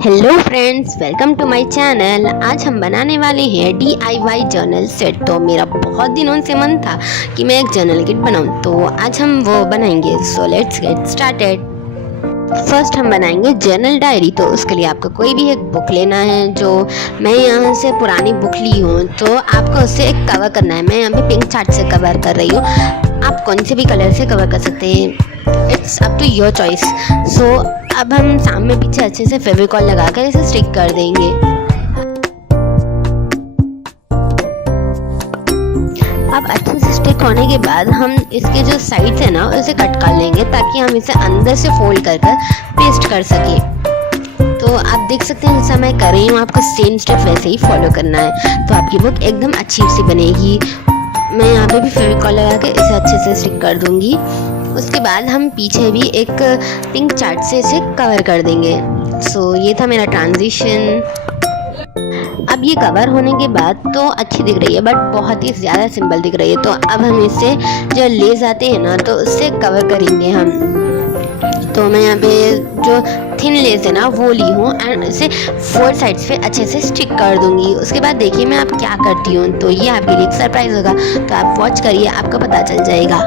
Hello friends, welcome to my channel. आज हम बनाने वाले हैं DIY जर्नल सेट। तो मेरा बहुत दिनों से मन था कि मैं एक जर्नल किट बनाऊं, तो आज हम वो बनाएंगे। So let's get started. First हम बनाएंगे जर्नल डायरी। तो उसके लिए आपको कोई भी एक बुक लेना है। जो मैं यहाँ से पुरानी बुक ली हूँ, तो आपको उससे एक कवर करना है। मैं यहाँ पे पिंक चार्ट से कवर कर रही हूँ। आप कौन से भी कलर से कवर कर सकते हैं, it's up to your choice. So अब हम सामने पीछे अच्छे से फेविकॉल लगाकर इसे स्टिक कर देंगे। अब अच्छे से स्टिक होने के बाद हम इसके जो साइड्स है ना, उसे कट कर लेंगे ताकि हम इसे अंदर से फोल्ड कर पेस्ट कर सके। तो आप देख सकते हैं जैसा मैं कर रही हूँ, आपको सेम स्टेप वैसे ही फॉलो करना है, तो आपकी बुक एकदम अच्छी सी बनेगी। मैं यहाँ पे भी फेविकॉल लगा के इसे अच्छे से स्टिक कर दूंगी। उसके बाद हम पीछे भी एक पिंक चार्ट से इसे कवर कर देंगे। सो ये था मेरा ट्रांजिशन। अब ये कवर होने के बाद तो अच्छी दिख रही है, बट बहुत ही ज़्यादा सिंपल दिख रही है। तो अब हम इसे जो लेस आते हैं ना, तो उससे कवर करेंगे हम। तो मैं यहाँ पे जो थिन लेस है ना वो ली हूँ एंड इसे 4 साइड्स पे अच्छे से स्टिक कर दूंगी। उसके बाद देखिए मैं आप क्या करती हूँ, तो ये आपके लिए एक सरप्राइज होगा। तो आप वॉच करिए, आपको पता चल जाएगा।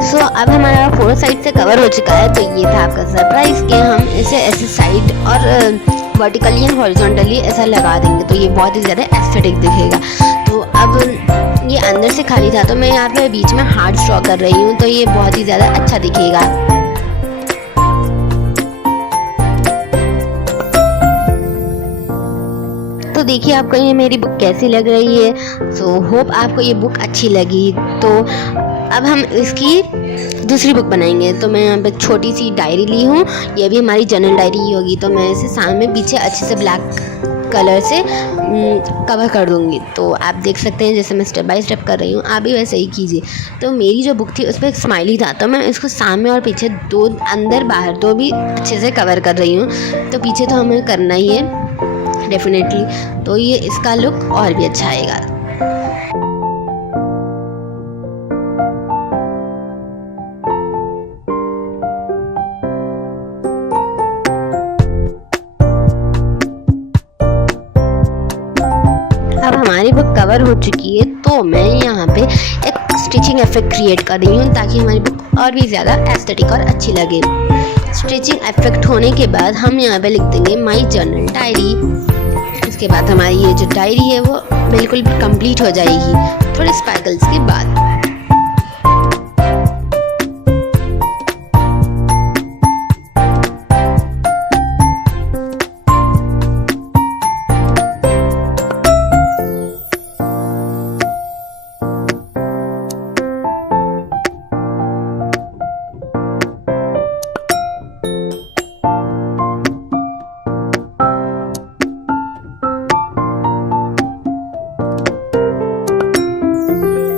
सो अब हमारा 4 साइड से कवर हो चुका है। तो ये था आपका सरप्राइज कि हम इसे ऐसे साइड और वर्टिकली एंड हॉरिजॉन्टली ऐसा लगा देंगे, तो ये बहुत ही ज़्यादा एस्थेटिक दिखेगा। तो अब ये अंदर से खाली था, तो मैं यहाँ पे बीच में हार्ट ड्रॉ कर रही हूँ, तो ये बहुत ही ज़्यादा अच्छा दिखेगा। तो देखिए आपको ये मेरी बुक कैसी लग रही है। सो होप आपको ये बुक अच्छी लगी। तो अब हम इसकी दूसरी बुक बनाएंगे। तो मैं यहाँ पे छोटी सी डायरी ली हूँ, ये भी हमारी जर्नल डायरी ही होगी। तो मैं इसे सामने पीछे अच्छे से ब्लैक कलर से कवर कर दूँगी। तो आप देख सकते हैं जैसे मैं स्टेप बाय स्टेप कर रही हूँ, आप भी वैसे ही कीजिए। तो मेरी जो बुक थी उस पर एक स्माइली था, तो मैं इसको सामने और पीछे दो, अंदर बाहर दो भी अच्छे से कवर कर रही हूँ। तो पीछे तो हमें करना ही है डेफिनेटली, तो ये इसका लुक और भी अच्छा आएगा। अब हमारी बुक कवर हो चुकी है, तो मैं यहाँ पे एक स्टिचिंग इफेक्ट क्रिएट कर रही हूँ ताकि हमारी बुक और भी ज़्यादा एस्थेटिक और अच्छी लगे। स्टिचिंग इफेक्ट होने के बाद हम यहाँ पे लिख देंगे माई जर्नल डायरी। उसके बाद हमारी ये जो डायरी है वो बिल्कुल कंप्लीट हो जाएगी थोड़े स्पार्कल्स के बाद।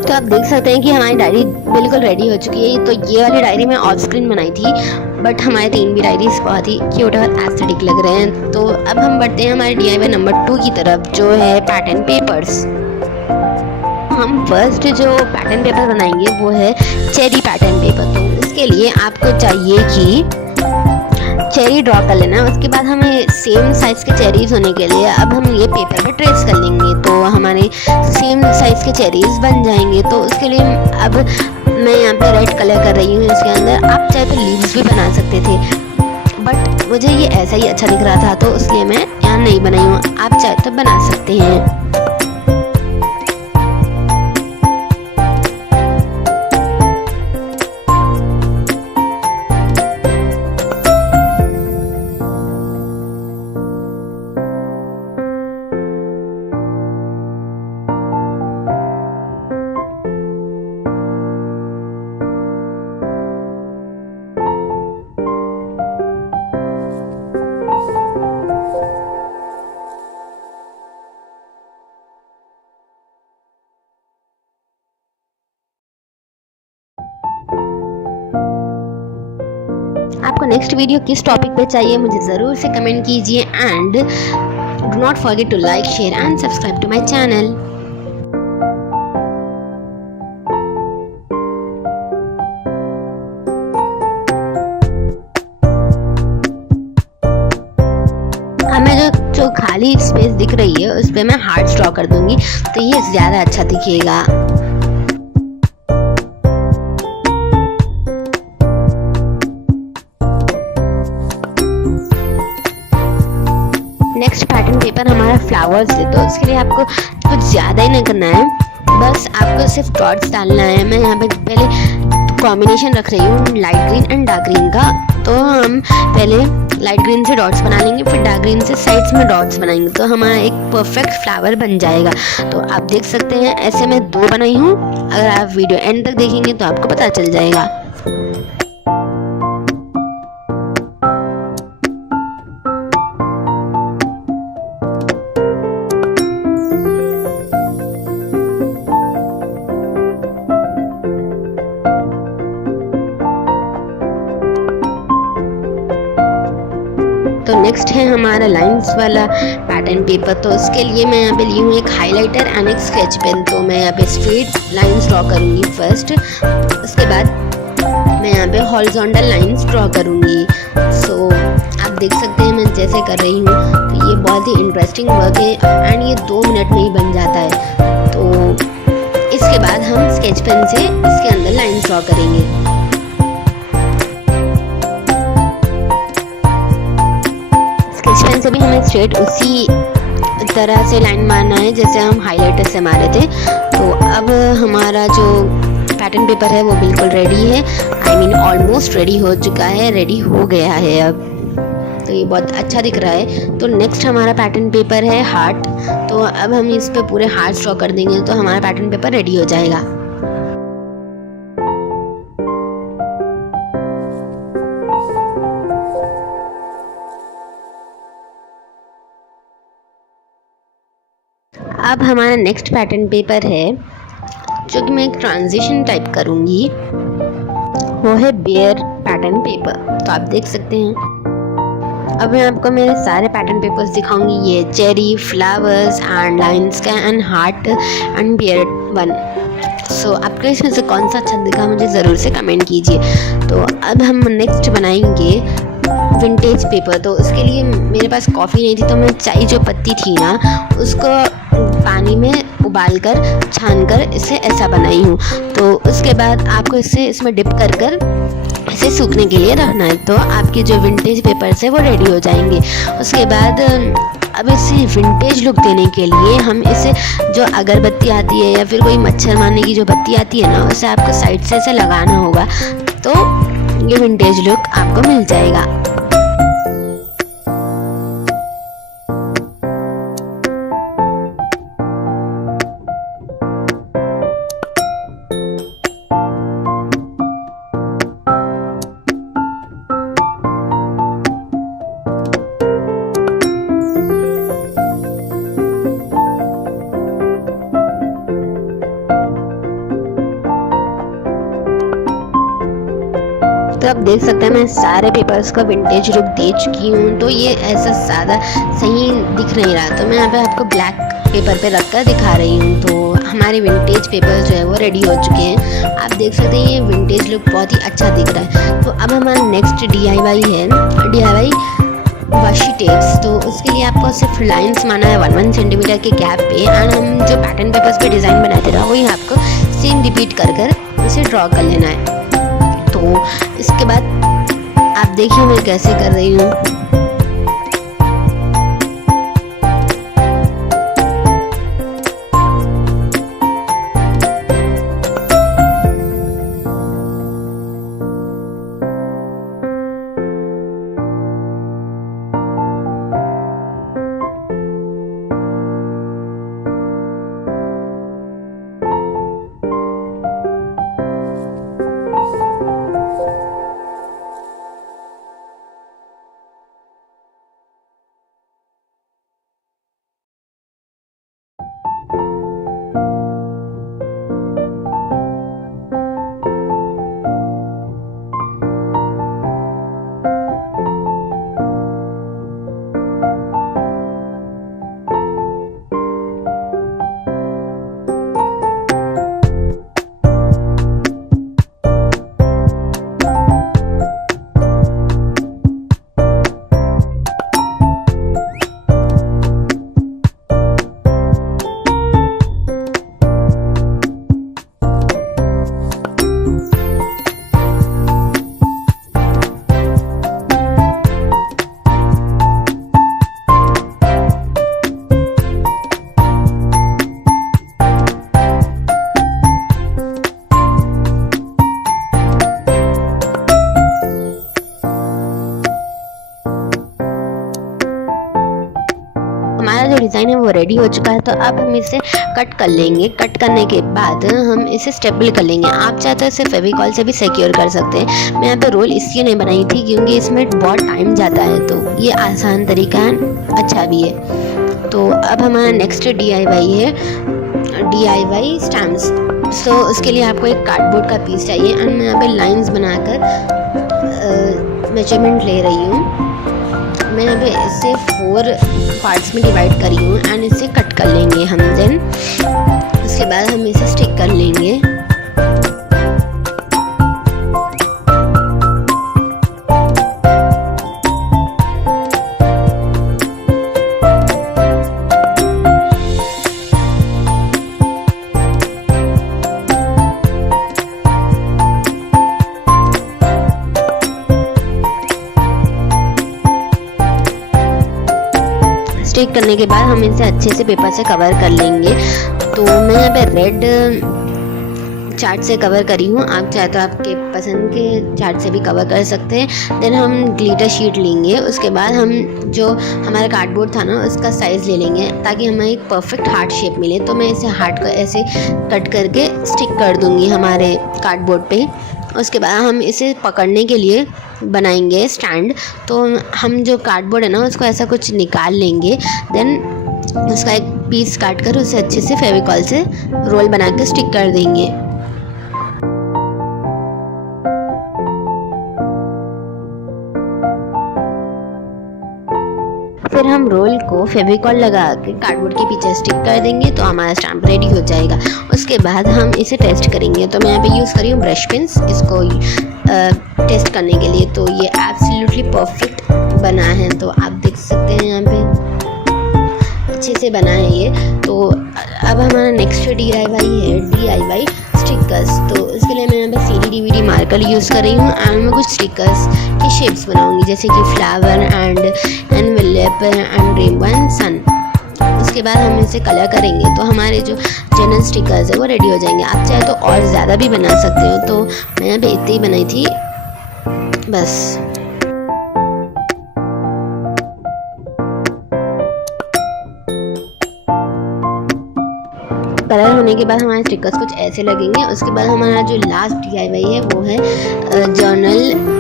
तो आप देख सकते हैं कि हमारी डायरी बिल्कुल रेडी हो चुकी है। तो ये वाली डायरी मैं ऑफ स्क्रीन बनाई थी, बट हमारे 3 भी डायरीज बहुत ही क्यूट और एस्थेटिक लग रहे हैं। तो अब हम बढ़ते हैं हमारे DIY नंबर 2 की तरफ, जो है पैटर्न पेपर्स। हम फर्स्ट जो पैटर्न पेपर बनाएंगे वो है चेरी पैटर्न पेपर। तो इसके लिए आपको चाहिए कि चेरी ड्रॉ कर लेना। उसके बाद हमें सेम साइज़ के चेरीज होने के लिए अब हम ये पेपर पे ट्रेस कर लेंगे, तो हमारे सेम साइज़ के चेरीज बन जाएंगे। तो उसके लिए अब मैं यहाँ पे रेड कलर कर रही हूँ इसके अंदर। आप चाहे तो लीव्स भी बना सकते थे, बट मुझे ये ऐसा ही अच्छा दिख रहा था, तो इसलिए मैं यहाँ नहीं बनाई हूँ। आप चाहे तो बना सकते हैं। नेक्स्ट वीडियो किस टॉपिक पे चाहिए मुझे ज़रूर से कमेंट कीजिए and do not forget to like share and subscribe to my channel. हमें जो खाली स्पेस दिख रही है उस पर मैं हार्ट्स ड्रॉ कर दूंगी तो ये ज़्यादा अच्छा दिखेगा। नेक्स्ट पैटर्न पेपर हमारा फ्लावर्स है, तो उसके लिए आपको कुछ ज़्यादा ही नहीं करना है, बस आपको सिर्फ डॉट्स डालना है। मैं यहाँ पे पहले कॉम्बिनेशन रख रही हूँ light green and dark green का, तो हम पहले लाइट ग्रीन से डॉट्स बना लेंगे, फिर डार्क ग्रीन से साइड्स में डॉट्स बनाएंगे, तो हमारा एक परफेक्ट फ्लावर बन जाएगा। तो आप देख सकते हैं ऐसे मैं 2 बनाई हूँ, अगर आप वीडियो एंड तक देखेंगे तो आपको पता चल जाएगा। तो नेक्स्ट है हमारा लाइंस वाला पैटर्न पेपर, तो उसके लिए मैं यहाँ पे ली हूँ एक हाइलाइटर एंड एक स्केच पेन। तो मैं यहाँ पे स्ट्रेट लाइंस ड्रॉ करूँगी फर्स्ट, उसके बाद मैं यहाँ पे हॉरिजॉन्टल लाइंस ड्रॉ करूँगी। सो आप देख सकते हैं मैं जैसे कर रही हूँ, तो ये बहुत ही इंटरेस्टिंग वर्क है एंड ये 2 मिनट में ही बन जाता है। तो इसके बाद हम स्केच पेन से इसके अंदर लाइंस ड्रॉ करेंगे। पेन से भी हमें स्ट्रेट उसी तरह से लाइन मारना है जैसे हम हाइलाइटर से मारे थे। तो अब हमारा जो पैटर्न पेपर है वो बिल्कुल रेडी है, आई मीन ऑलमोस्ट रेडी हो चुका है, रेडी हो गया है अब। तो ये बहुत अच्छा दिख रहा है। तो नेक्स्ट हमारा पैटर्न पेपर है हार्ट, तो अब हम इस पे पूरे हार्ट ड्रॉ कर देंगे तो हमारा पैटर्न पेपर रेडी हो जाएगा। अब हमारा नेक्स्ट पैटर्न पेपर है जो कि मैं एक ट्रांजिशन टाइप करूँगी, वो है बेयर पैटर्न पेपर। तो आप देख सकते हैं अब मैं आपको मेरे सारे पैटर्न पेपर्स दिखाऊंगी, ये चेरी, फ्लावर्स एंड लाइन्स का and heart and bear one. So आपको इसमें से कौन सा अच्छा दिखा मुझे ज़रूर से कमेंट कीजिए। तो अब हम नेक्स्ट बनाएंगे विंटेज पेपर। तो उसके लिए मेरे पास कॉफ़ी नहीं थी, तो मैं चाय जो पत्ती थी ना उसको पानी में उबालकर छानकर इसे ऐसा बनाई हूँ। तो उसके बाद आपको इसे इसमें डिप कर कर इसे सूखने के लिए रखना है, तो आपके जो विंटेज पेपर्स है वो रेडी हो जाएंगे। उसके बाद अब इसे विंटेज लुक देने के लिए हम इसे जो अगरबत्ती आती है या फिर कोई मच्छर मारने की जो बत्ती आती है ना, उसे आपको साइड से ऐसे लगाना होगा, तो ये विंटेज लुक आपको मिल जाएगा। तो आप देख सकते हैं मैं सारे पेपर्स का विंटेज लुक दे चुकी हूँ, तो ये ऐसा ज़्यादा सही दिख नहीं रहा, तो मैं यहाँ पे आपको ब्लैक पेपर पे रख कर दिखा रही हूँ। तो हमारे विंटेज पेपर जो है वो रेडी हो चुके हैं, आप देख सकते हैं ये विंटेज लुक बहुत ही अच्छा दिख रहा है। तो अब हमारा नेक्स्ट DIY है, DIY वाशी टेप्स। तो उसके लिए आपको सिर्फ लाइंस मारना है 1-1 सेंटीमीटर के गैप पे, एंड हम जो पैटर्न पेपर्स पे डिज़ाइन बनाते रहा वही आपको सेम रिपीट कर कर इसे ड्रॉ कर लेना है। तो इसके बाद आप देखिए मैं कैसे कर रही हूँ। जो डिज़ाइन है वो रेडी हो चुका है। तो अब हम इसे कट कर लेंगे। कट करने के बाद हम इसे स्टेबल कर लेंगे। आप चाहे तो इसे फेविकॉल से भी सिक्योर कर सकते हैं। मैं यहाँ पे रोल इसलिए नहीं बनाई थी क्योंकि इसमें बहुत टाइम जाता है, तो ये आसान तरीका है, अच्छा भी है। तो अब हमारा नेक्स्ट DIY है DIY स्टैम्प्स। तो उसके लिए आपको एक कार्डबोर्ड का पीस चाहिए एंड मैं यहाँ पे लाइंस बनाकर मेजरमेंट ले रही हूँ। मैं यहाँ पे इसे 4 पार्ट्स में डिवाइड करी हूँ एंड इसे कट कर लेंगे हम। देन उसके बाद हम इसे स्टिक कर लेंगे। स्टिक करने के बाद हम इसे अच्छे से पेपर से कवर कर लेंगे। तो मैं यहाँ पे रेड चार्ट से कवर करी हूँ, आप चाहे तो आपके पसंद के चार्ट से भी कवर कर सकते हैं। देन हम ग्लिटर शीट लेंगे। उसके बाद हम जो हमारा कार्डबोर्ड था ना उसका साइज़ ले लेंगे ताकि हमें एक परफेक्ट हार्ट शेप मिले। तो मैं इसे हार्ट को ऐसे कट करके स्टिक कर दूँगी हमारे कार्डबोर्ड पे। उसके बाद हम इसे पकड़ने के लिए बनाएंगे स्टैंड। तो हम जो कार्डबोर्ड है ना उसको ऐसा कुछ निकाल लेंगे। देन उसका एक पीस काट कर उसे अच्छे से फेविकॉल से रोल बना के स्टिक कर देंगे। फिर हम रोल को फेविकॉल लगा के कार्डबोर्ड के पीछे स्टिक कर देंगे तो हमारा स्टैम्प रेडी हो जाएगा। उसके बाद हम इसे टेस्ट करेंगे। तो मैं यहाँ पे यूज़ करी हूँ ब्रश पेन्स इसको टेस्ट करने के लिए। तो ये एब्सोल्युटली परफेक्ट बना है, तो आप देख सकते हैं यहाँ पे अच्छे से बना है ये। तो अब हमारा नेक्स्ट DIY है DIY स्टिकर्स। तो इसके लिए मैं यहाँ पे CD DVD मार्कर यूज़ कर रही हूँ एंड मैं कुछ स्टिकर्स की शेप्स बनाऊँगी जैसे कि flower and envelope and rainbow and sun. उसके बाद हम इसे कलर करेंगे तो हमारे जो जनरल स्टिकर्स है वो रेडी हो जाएंगे। आप चाहे तो और ज़्यादा भी बना सकते हो। तो मैं यहाँ पे इतनी ही बनाई थी बस। कलर होने के बाद हमारे स्टिकर्स कुछ ऐसे लगेंगे। उसके बाद हमारा जो लास्ट DIY है वो है जर्नल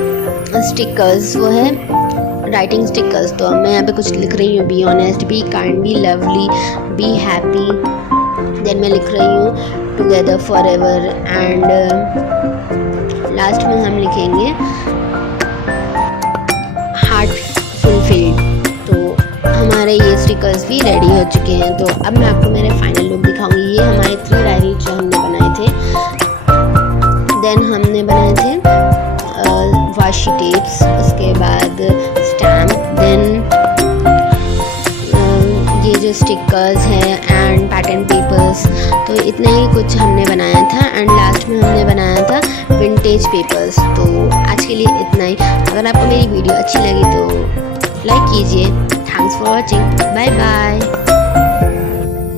स्टिकर्स, वो है राइटिंग स्टिकर्स। तो मैं यहाँ पे कुछ लिख रही हूँ, be honest, be kind, be lovely, be happy. Then मैं लिख रही हूँ together for ever and last में हम लिखेंगे हार्ट फुलफिल्ड। तो हमारे ये स्टिकर्स भी रेडी हो चुके हैं। तो अब मैं आपको मेरे फाइनल लुक दिखाऊंगी। ये हमारे 3 डायरी जो हमने बनाए थे। देन हमने बनाए थे वाशी टेप्स, उसके बाद स्टैम्प, देन ये जो स्टिकर्स हैं एंड पैटर्न पेपर्स। तो इतना ही कुछ हमने बनाया था एंड लास्ट में हमने बनाया था विंटेज पेपर्स। तो आज के लिए इतना ही। अगर आपको मेरी वीडियो अच्छी लगी तो लाइक कीजिए। Thanks for watching. Bye bye.